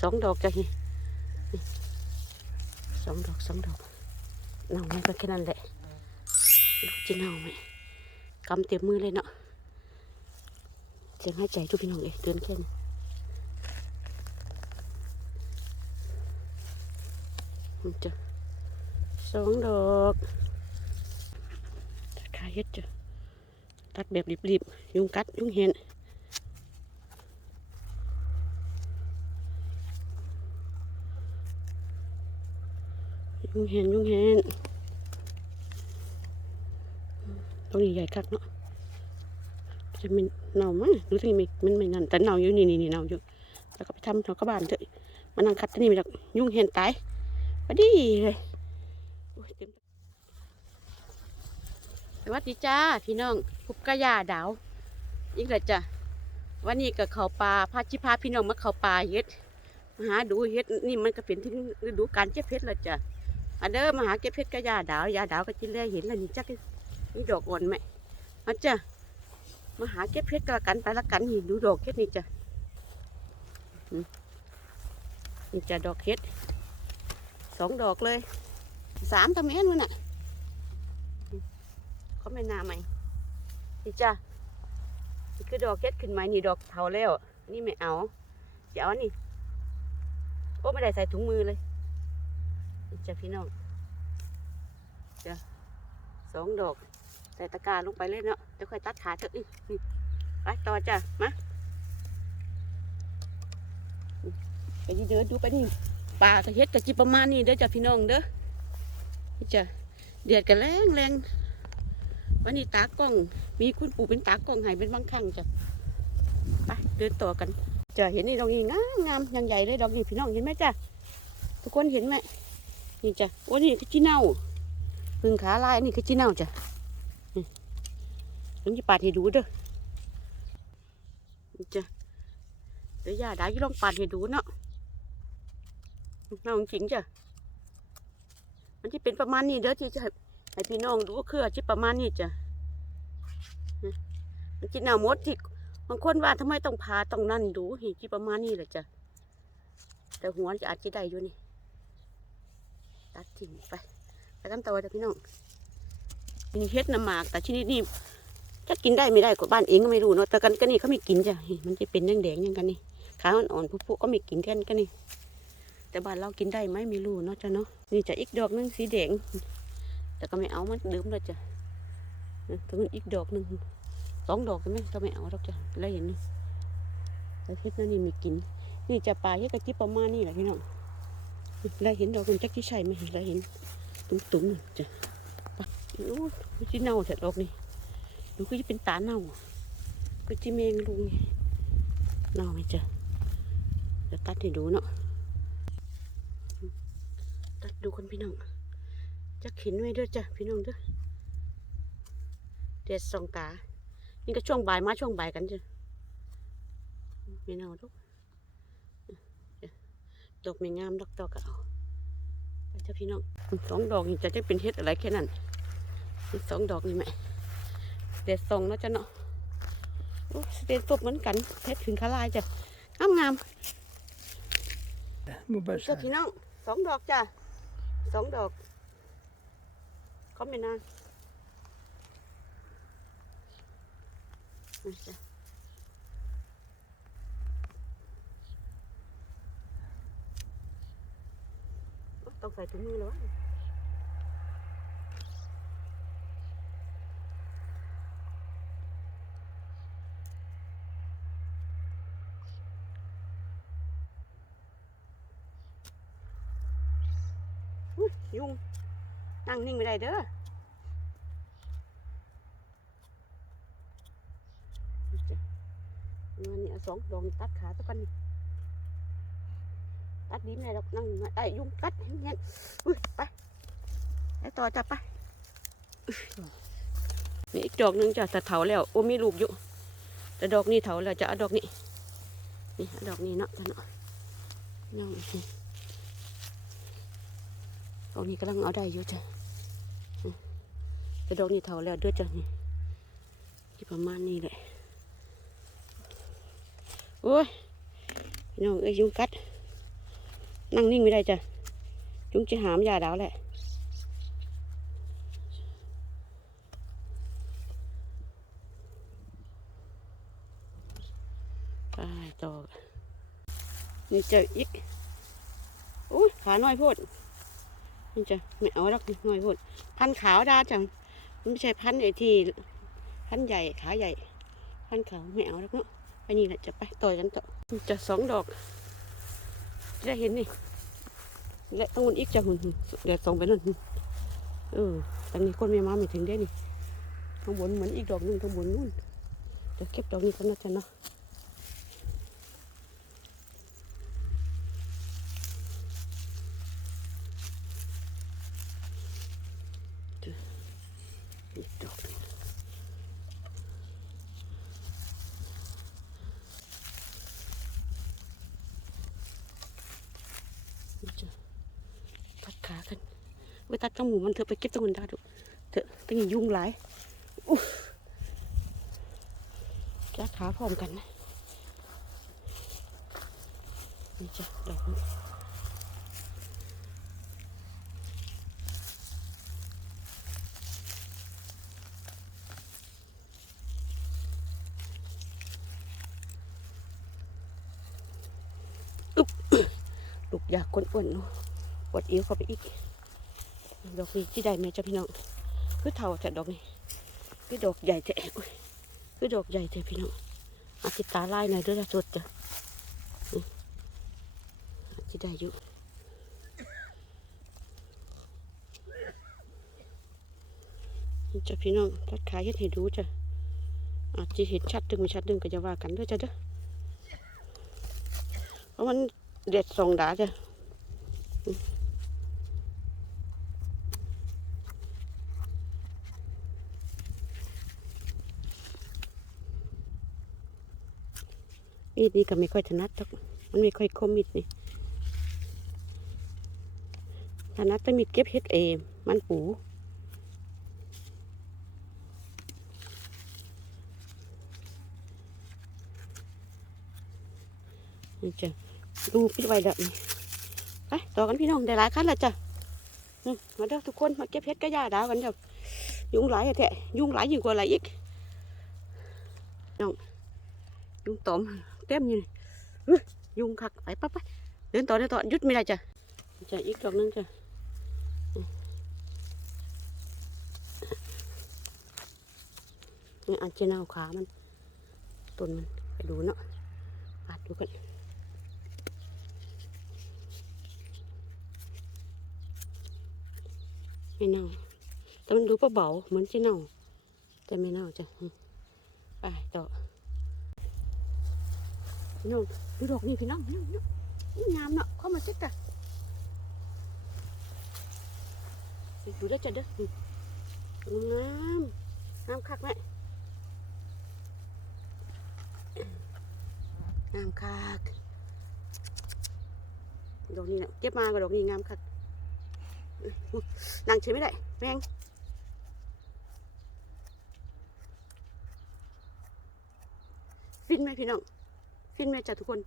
สองดอกจ้ะนี่นี่สองดอกสองดอกเน่าไหมก็แค่นั้นแหละดูจะเน่าไหมกำเต็มมือเลยเนาะเสียงหายใจทุกพี่น้องเลยเดินแค่นี้นี่จ้ะสองดอกตัดขาเฮ็ดจ้ะตัดแบบรีบๆยุงกัดยุงเห็น ยุงเห็นยุงเห็นตรงนี้ใหญ่คักเนาะจะมันเน่ามั้ยรู้สึกมันมันไม่นั่นแต่เน่าอยู่นี่นี่นี่เน่าอยู่แล้วก็ไปทำเขาก็บานเถอะมานั่งคัดที่นี่มาจากยุงเห็นตายพอดีเลยสวัสดีจ้าพี่น้องพุกกะยาดาวอีกแล้วจ้ะวันนี้กับเขาปลาพาชิพาพี่น้องมาเขาปลาเฮ็ดมาหาดูเฮ็ดนี่มันก็เป็นที่ฤดูการเจ็บเฮ็ดแล้วจ้ะ อันเด้อมาหาเก็บเพชรก็ยาดาวยาดาวก็จินแลเห็นแล้วนี่จักนี่ดอกอ่อนไหมมาจ้ะมาหาเก็บเพชรก็แล้วกันไปละกันนี่ดูดอกเพชรนี่จ้ะนี่จะดอกเพชรสองดอกเลยสามตะเมนมันน่ะเขาไม่นาไหมนี่จ้ะนี่คือดอกเพชรขึ้นมานี่ดอกเทาแล้วนี่ไม่เอาจะเอาอันนี่โอ้ไม่ได้ใส่ถุงมือเลย จ้ะพี่น้องจ้ะสองดอก ใส่ตะกร้าลงไปเลยเนาะเดี๋ยวค่อยตัดขาเถอะไปต่อจ้ะมาไปเดินดูไปนี่ปลากระเฮ็ดกระจิประมาณนี้เด้อจ้ะพี่น้องเด้อจ้ะเดือดกันแรงแรงวันนี้ตากล้อง มีคุณปู่เป็นตากล้องให้เป็นบางครั้งจ้ะไปเดินต่อกันจ้ะเห็นนี่ดอกนี้งามงามอยังใหญ่เลยดอกนี้พี่น้องเห็นไหมจ้ะทุกคนเห็นไหม นี่จ้ะโอ้นี่คือจีเน่าพึ่งขาลายนี่คือจีเน่าจ้ะนี่จะปาดให้ดูเด้อนี่จ้ะเดี๋ยวยาดาจะลองปาดให้ดูเนาะเน่าจริงจ้ะมันจะเป็นประมาณนี้เด้อที่จะให้พี่น้องดูคือจะประมาณนี้จ้ะมันจีเน่าหมดที่บางคนว่าทำไมต้องพาต้องนั่นดูเห็นจีประมาณนี้แหละจ้ะแต่หัวจะอาจจะได้อยู่นี่ ตัดทิ้งไป ไปกันต่อจ้ะพี่น้องมีเฮ็ดน้ำหมาก แต่ชนิดนี้จะกินได้ไม่ได้ก็บ้านเองก็ไม่รู้เนาะแต่กันก็นี่เขาไม่กินจ้ะมันจะเป็นแดงๆอย่างกันนี่ขาอ่อนๆผู้ๆก็ไม่กินแค่นั้นก็นี่แต่บ้านเรากินได้ไหมไม่รู้เนาะจ้ะเนาะนี่จะอีกดอกหนึงสีแดง แต่ก็ไม่เอามันเดิมเลยจ้ะถึงอีกดอกหนึ่งสองดอกใช่ไหมก็ไม่เอาหรอกจ้ะแล้วเห็นนี่แต่เฮ็ดนั่นนี่ไม่กิน นี่จะปลาเฮ็ดกระจิบประมาณนี้แหละพี่น้อง แล้วเห็นดอกมันจักที่ใช่ไหมแล้วเห็นตุ้มๆน่ะจ้ะปักโอ้ยมันเน่าเถอะดอกนี่ดูก็จะเป็นตาเน่าก็จีเมงลุงเน่าไหมจ้ะจะตัดให้ดูเนาะตัดดูคนพี่น้องจะเข็นไว้ด้วยจ้ะพี่น้องเด้อเด็ดสองตา นี่ก็ช่วงบ่ายมาช่วงบ่ายกันจ้ะไม่เน่าดอก ดอกไม่งามดอกดอกก็เอาไปเจ้าพี่น้องสองดอกนี่จะจะเป็นเฮ็ดอะไรแค่นั้นนี่สองดอกนี่แม่เด็ดสองเนาะจ้ะเนาะโอ้เป็นศพเหมือนกันเพชรถึงคาลายจ้ะงามงาม Må bare เจ้า se. พี่น้องสองดอกจ้ะสองดอกเขาไม่นานนี่จ้ะโอ๊ย ต้องใส่ถุงมือแล้ววะอุ๊ยยุงนั่งนิ่งไม่ได้เด้อนี่จ้ะเงินนี่เอาสองดอกนี่ตัดขาตะกันนี่ ตัดดีไม่ได้หรอกนั่งมาได้ยุงกัดเห็นเห็นอุ้ยไปไปต่อจะไปอุ๊ยนี่อีกดอกหนึงจ้ะแต่เถาแล้วโอ้มีลูกอยู่แต่ดอกนี้เถาแล้วจะเอาดอกนี้นี่ดอกนี้เนาะจ้ะเนาะน้องดอกนี้กำลังเอาได้อยู่จ้ะแต่ดอกนี้เท่าแล้วเด้วยจ้ะนี่ที่ประมาณนี้แหละโอ้ยน้องเอ้ยยุงกัด นั่งนิ่งไม่ได้จ้ะจุงจะหามยาดาวแหละไปต่อนี่เจออีกอุ้ยขาน้อยโพดนี่จ้ะไม่เอาแล้วน้อยโพดพันขาวดาจ้ะมันไม่ใช่พันไอ้ที่พันใหญ่ขาใหญ่พันขาวไม่เอาแล้วเนาะไปนี่แหละจะไปต่อยกันต่อจะสองดอก จะได้เห็นนี่และต้องอุ่นอีกจะหุ่นหุ่นเดี๋ยวส่งไปนู่นเออตอนนี้คนเม่มาไม่ถึงได้นี่ข้างบนเหมือนอีกดอกนึงข้างบนนู่นเดี๋ยวเก็บดอกนี้ก็น่าจะเนาะอีกดอกหนึ่ง นี่จ้ะตัดขากัน ไปตัดจมูกมันเถอะไปเก็บตรงนั้นได้ดูเถอะตั้งอย่างยุ่งหลายแก้ขาพร้อมกันนะนี่จ้ะดอกลูกอยากคนอ้วนเนาะปวดเอวเข้าไปอีก ดอกนี้ที่ได้ไหมจ้ะพี่น้องคือเท่าแต่ดอกนี้คือดอกใหญ่แต่คือดอกใหญ่แต่พี่น้องอาทิตตาลายหน่อยเด้วยละสดจ้ะอาทิตได้อยู่จ้ะพี่น้องทัดขายเฮ็ดให้ดูจ้ะอาจจะเห็นชัดดึงไม่ชัดดึงก็จะว่ากันเด้วยจ้ะเด้อเพราะมันเด็ดส่งดาจ้ะ มีดนี่ก็ไม่ค่อยถนัดหรอกมันไม่ค่อยคมมีดนี่ถนัดแต่มีดเก็บเห็ดเองมันปูนี่จ้ะดูปิดไว้แล้วนี่ไปต่อกันพี่น้องได้หลายคันแล้วจ้ะมาเด้อทุกคนมาเก็บเห็ดกระยาดาวกันจ้ะยุงหลายแท้ยุงหลายยิ่งกว่าอะไรอีกน้องยุงตอม เต็มอยู่นี่ยุงคักไปปั๊บไปเดินต่อเดินต่อหยุดไม่ได้จ้ะจะอีกดอกนึงจ้ะนี่อันเจนเอาขามันต้นมันไปดูเนาะปาดดูกันไม่เน่าแต่มันดูเบาๆเหมือนจะเน่าแต่ไม่เน่าจ้ะอืมไปต่อ พี่น้องดูดอกนี่พี่น้องพี่น้องพี่น้องนี่งามเนาะเข้ามาเช็ดกันดูได้จัดเด้อนี่งามงามคักไหมงามคักดอกนี้เนี่ยเก็บมากับดอกนี้งามคักนั่งเฉยไม่ได้แมงฟินไหมพี่น้อง ฟินแม่จ้ะทุกคน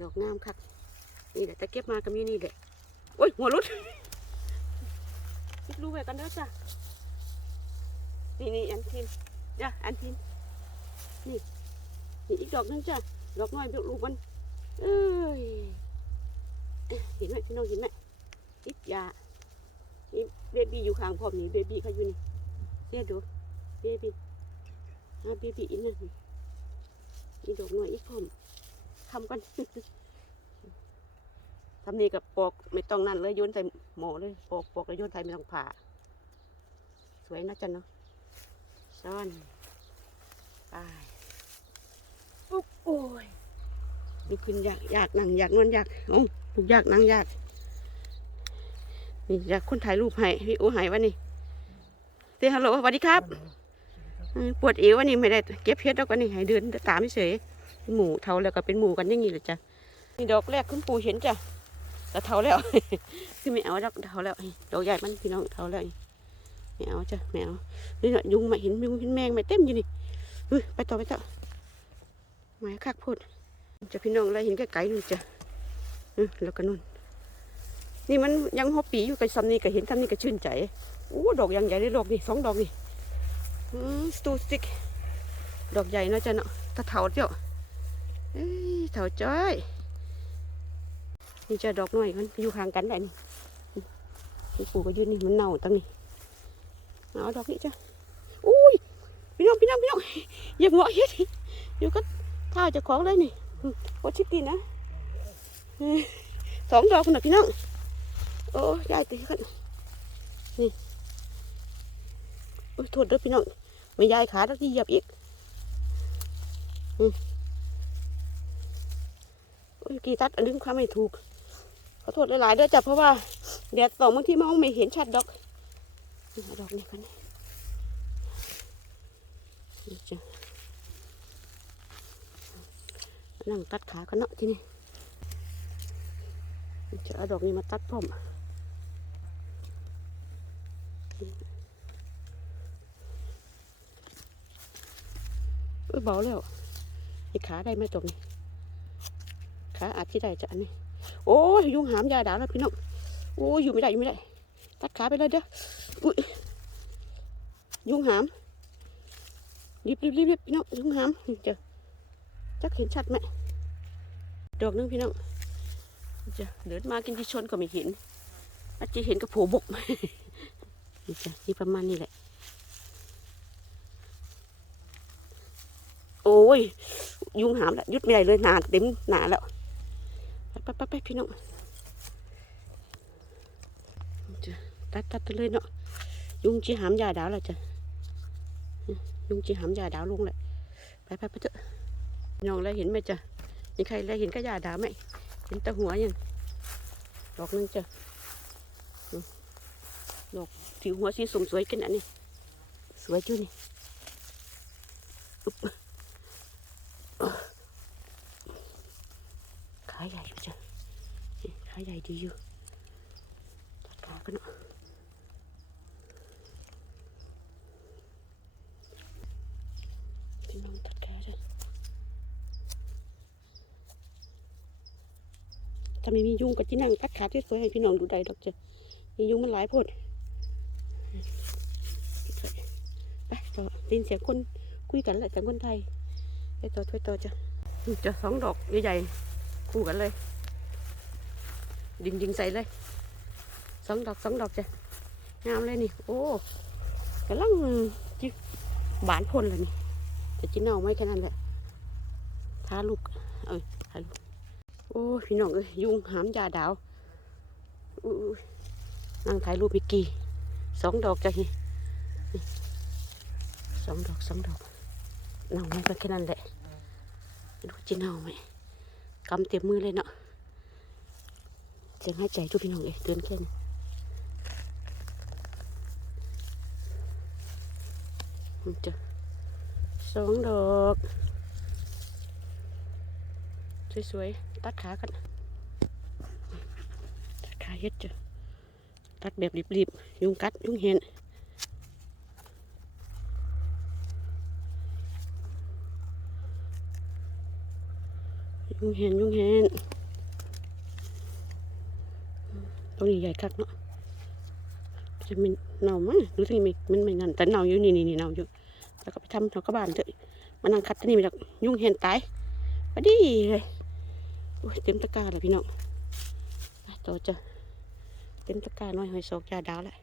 ดอกงามคักนี่แหละต่เก็บมาก็มีนี่แหละโอ้ยหัวรุดคิดรู้ไว้กันเด้อจ้ะนี่นี่อันทินจ้ะอันทินนี่นี่อีกดอกนึงจ้ะดอกน้อยเบี้ยลูกมันเอ้ยเห็นไหมพี่น้องเห็นไหมติดยานี่เบบี้อยู่ข้างพ่อมนี่เบบี้เขาอยู่นี่เดี๋ยดูเบบี้เอาเบบี้อีกนะ อีดอกหน่อยอีกพร้อมทำกันทำนี่กับปอกไม่ต้องนั่นเลยโยนใส่หม้อเลยปอกปอกแล้วโยนใส่ไม่ต้องผ่า สวยนะจันเนาะซ่อนไปอุ๊บโอ้ยลุกขึ้นอยากอยากนั่งอยากนอนอยากโอ้ลูกอยากนั่งอยากนี่อยากคนถ่ายรูปให้พี่โอ้ใหายวะนี่เต้ฮัลโหลสวัสดีครับอืม ปวดเอวอันนี้ไม่ได้เก็บเพชรแล้วก็นี่ให้เดินตามเฉยหมูเท่าแล้วก็เป็นหมูกันอย่างนี้เลยจ้ะนี่ดอกแรกคุณปู่เห็นจ้ะแต่เท่าแล้วคือไม่เอาดอกเท่าแล้วดอกใหญ่มันพี่น้องเท่าแล้วไม่เอาจ้ะไม่เอานี่น่ะยุงมาเห็นยุงเห็นแมงมาเต็มอยู่นี่เฮ้ยไปต่อไปต่อหมายคักพูดจะพี่น้องอะไรเห็นไกลๆนู่นจ้ะอืมแล้วก็นู่นนี่มันยังหัวปีอยู่กับซ้ำนี่ก็เห็นซ้ำนี่ก็ชื่นใจโอ้ดอกยังใหญ่เลยดอกนี่สองดอกนี่ สตูสติก ดอกใหญ่เนาะจ้ะเนาะตะเถาเจ้าเอ้ยเถาจ้อย นี่จะดอกหน้อยมันอยู่ห่างกันได้นี่นี่ปู่ก็ยืนนี่มันเน่าตั้งนี่เอาดอกนี้จ้ะอุ้ยพี่น้องพี่น้องพี่น้องอย่าหัวเฮ็ดอยู่ก็ท่าจะของเลยนี่อืมโอชิตีนะสองดอกนะพี่น้องโอ้ยายตีกันนี่โอ้ยโทษด้อพี่น้อง ไม่ยายขาทักที่เหยียบอีกอืมโอ้ยกีตัดอันนึงความไม่ถูกขอโทษหลายๆเด้อจ้ะเพราะว่าแดดส่องบางทีมองไม่เห็นชัดดอกดอกนี้กันนี่จ้ะนั่งตัดขากันเนาะที่นี่จะเอาดอกนี้มาตัดพร้อม ออเบาแล้วไอ้ขาได้ไหมตรงนี้ขาอาจที่ได้จะอันนี้โอ้ยยุงหามยาด่าแล้วพี่น้องโอ้ยอยู่ไม่ได้อยู่ไม่ได้ ตัดขาไปเลยเด้ออุ้ยยุงหามรีบรีบรีบรีบพี่น้องยุงหามเจอจักเห็นชัดไหมดอกหนึงพี่น้องจะเดินมากินที่ชนก็ไม่เห็นอาจจะเห็นกระโผบกนี่จ้ะนี่ประมาณนี้แหละ โอ้ย ยุงหามแล้วยุดไม่ได้เลยหนาเต็มหนาแล้วไปไปไปพี่น้องจ้ะตัดตัดไปเลยเนาะยุงจีหามยาดาวแล้วจ้ะยุงจีหามยาดาวลงเลยไปไปไปเถอะพี่น้องแล้วเห็นไหมจ้ะมีใครแล้วเห็นก็ยาดาวไหมเห็นตะหัวยังดอกหนึงจ้ะดอกถือหัวสีสมสวยกันอันนี้สวยจุ้นี่อุ๊บขาใหญ่อยู่จ้ะนี่ขา ใหญ่ดีอยู่ตัดขากันเนาะพี่น้องตัดขาจ้ะถ้าไม่มียุงก็ที่นั่งตัดขาที่สวยให้พี่น้องดูได้ดอกจ้ะมียุงมันหลายพดไปต่อดินเสียงคนคุยกันแหละเสียงคนไทยไปต่อถ้วยต่อจ้ะจะสองดอกใหญ่ๆคู่กันเลย ดิงดิงใส่เลยสองดอกสองดอกจ้ะงามเลยนี่โอ้กำลังจิบานพ่นเลยนี่แต่จิ้นเอาไม่แค่นั้นแหละทาลูกเอ้ยทาลูกโอ้พี่น้องเอ้ยยุงหามยาดาวอุ้นั่งถ่ายรูปอีกกี่สองดอกจ้ะนี่สองดอกสองดอกเน่าไม่ก็แค่นั้นแหละดูจิ้นเอาไหมกำเต็มมือเลยเนาะ เสียงหายใจทุกพี่น้องเอ้ยเดินแค่นี้มันจะสองดอก สวยๆ ตัดขากันตัดขาเฮ็ดจ้ะตัดแบบรีบๆ ยุงกัด ยุงเห็นยุงเห็นยุงเห็น ตัวนี้ใหญ่คักเนาะจะมันเน่ามั้ยดูสิมันมันไม่นั่นแต่เน่าอยู่นี่นี่นี่เน่าอยู่แล้วก็ไปทำเขาก็บานเถอะมานั่งคัดที่นี่มาจากยุ่งเห็นตายพอดีเลยโอ้ยเต็มตะกร้าเลยพี่น้องไปต่อจ้ะเต็มตะกร้าน้อยหอยโศกยาดาวแหล้ว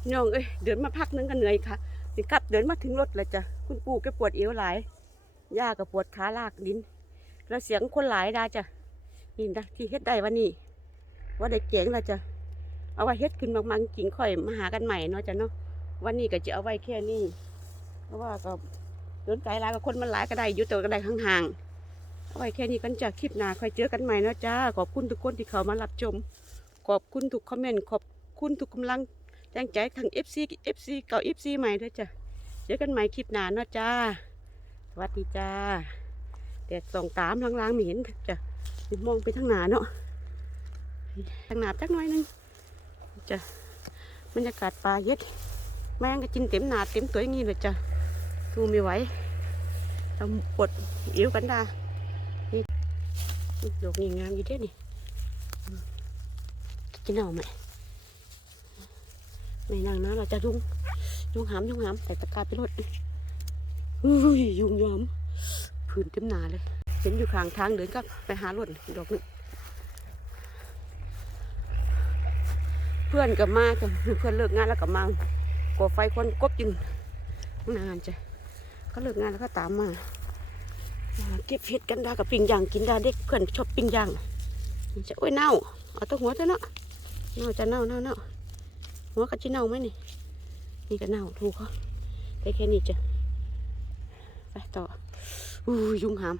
พี่น้องเอ้ยเดินมาพักนึงก็เหนื่อยค่ะนี่กลับเดินมาถึงรถเลยจ้ะคุณปู่แกปวดเอวหลายย่าก็ปวดขาลากดินแล้วเสียงคนหลายได้จ้ะนี่นะที่เฮ็ดได้วันนี้ ว่าได้เจ๋งแล้วจ้ะเอาไว้เฮ็ดขึ้นบางๆจริงค่อยมาหากันใหม่เนาะจ้ะเนาะวันนี้ก็จะเอาไว้แค่นี้เพราะว่าก็เดินไกลหลายกับคนมันหลายก็ได้อยู่แต่ก็ได้ห่างๆเอาไว้แค่นี้กันจ้ะคลิปหน้าค่อยเจอกันใหม่เนาะจ้าขอบคุณทุกคนที่เข้ามารับชม ขอบคุณทุกคอมเมนต์ขอบคุณทุกกำลังแรงใจทั้ง FC FC เก่า FC ใหม่ด้วยจ้ะเจอกันใหม่คลิปหน้าเนาะจ้าสวัสดีจ้าแดดส่องตามลางๆไม่เห็นจ้ะมองไปทางหน้าเนาะ ทางหนาบจักน่อยหนึงจ้ะบรรยากาศป่าเย็ดแมงก็จินเต็มหนาเต็มตัวอย่างนี้เลยจ้ะทูไม่ไหวต้องปวดเอวกันดานี่ดอกนี่งามอยู่เด้นี่อืมกินเอาไหมไม่นางนะเราจะยุงยุงหามยุงหามแต่ตะกาไปรถอุ้ยยุงยอมผื่นเต็มหนาเลย เห็นอยู่ข้างทางเดินก็ไปหารถดอกนึง พื่อนกับมาจ้ะเพื่อนเลิกงานแล้วกับมาก่อไฟคนกบกินนานจ้ะเขาเลิกงานแล้วก็ตามมาเก็บเห็ดกันดากับปิ้งย่างกินดาเด็กเพื่อนชอบปิ้งย่างจะโอ้ยเน่าเอาตัวหัวเถอะเนาะเน่าจะเน่าเน่าเน่าหัวกะจิเน่าไหมนี่นี่ก็เน่าถูกเขาได้แค่นี้จ้ะไปต่ออู้ยยุงหาม